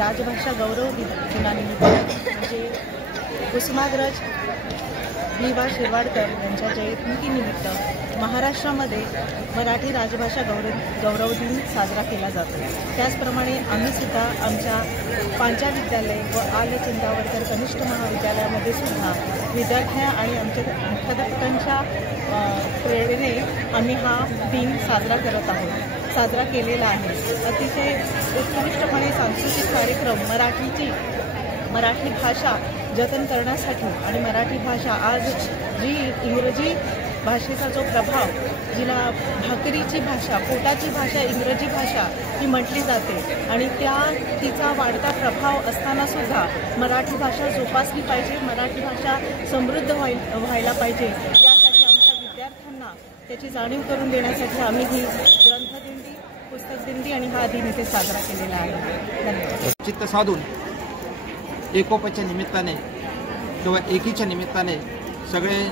राजभाषा गौरव दिनानिमित्त म्हणजे कुसुमाग्रज वी.वा. शिरवाडकर यांच्या जयंतीनिमित्त महाराष्ट्रामध्ये मराठी राजभाषा गौरव दिन साजरा केला जातो। त्याचप्रमाणे आम्ही सुद्धा आमच्या पांचा विद्यालय व आल चिंतावरकर कनिष्ठ महाविद्यालयामध्ये सुद्धा विद्यार्थी आणि आमच्या मुख्याध्यापकांच्या प्रेरणेने आम्ही हा दिन साजरा केलेला आहे। अतिशय उत्कृष्टपणे सांस्कृतिक कार्यक्रम मराठी भाषा जतन करण्यासाठी आणि मराठी भाषा आज जी इंग्रजी भाषेचा जो प्रभाव, जिला भाकरीची भाषा, पोटाची भाषा इंग्रजी भाषा ही म्हटली जाते आणि तिचा वाढता प्रभाव असताना सुद्धा मराठी भाषा जोपासली पाहिजे, मराठी भाषा समृद्ध व्हायला पाहिजे। यासाठी आमच्या विद्यार्थ्यांना त्याची जाणीव करून देण्यासाठी आम्ही ही ग्रंथदिंडी, पुस्तक दिंडी आणि हा दिन इथे साजरा केलेला आहे। धन्यवाद। चित्त साधून एकोप्याच्या निमित्ताने किंवा एकीच्या निमित्ताने सगळे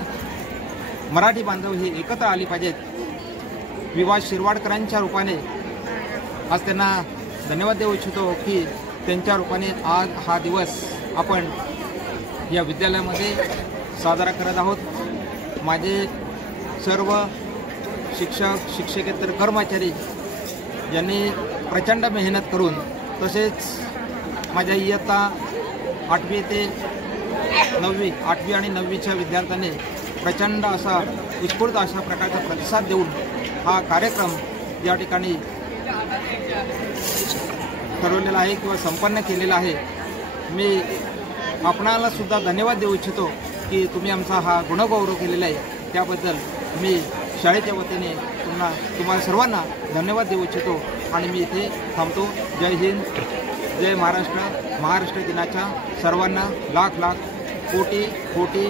मराठी बांधव हे एकत्र आली पाहिजेत। वी.वा. शिरवाडकरांच्या रूपाने आज त्यांना धन्यवाद देऊ इच्छितो की त्यांच्या रूपाने आज हा दिवस आपण या विद्यालयामध्ये साजरा करत आहोत। माझे सर्व शिक्षक, शिक्षकेतर कर्मचारी यांनी प्रचंड मेहनत करून, तसेच माझ्या इयत्ता 8वी ते 9वी, 8वी आणि 9वीच्या विद्यार्थ्यांनी प्रचंड असा उत्स्फूर्त अशा प्रकारचा प्रतिसाद देऊन हा कार्यक्रम या ठिकाणी ठरवलेला आहे किंवा संपन्न केलेला आहे। मी आपणाला सुद्धा धन्यवाद देऊ इच्छितो की तुम्ही आमचा हा गुणगौरव केलेला आहे, त्याबद्दल मी शाळेच्या वतीने तुम्हाला सर्वांना धन्यवाद देऊ इच्छितो आणि मी इथे थांबतो। जय हिंद, जय महाराष्ट्र। महाराष्ट्र दिनाच्या सर्वांना लाख लाख कोटी कोटी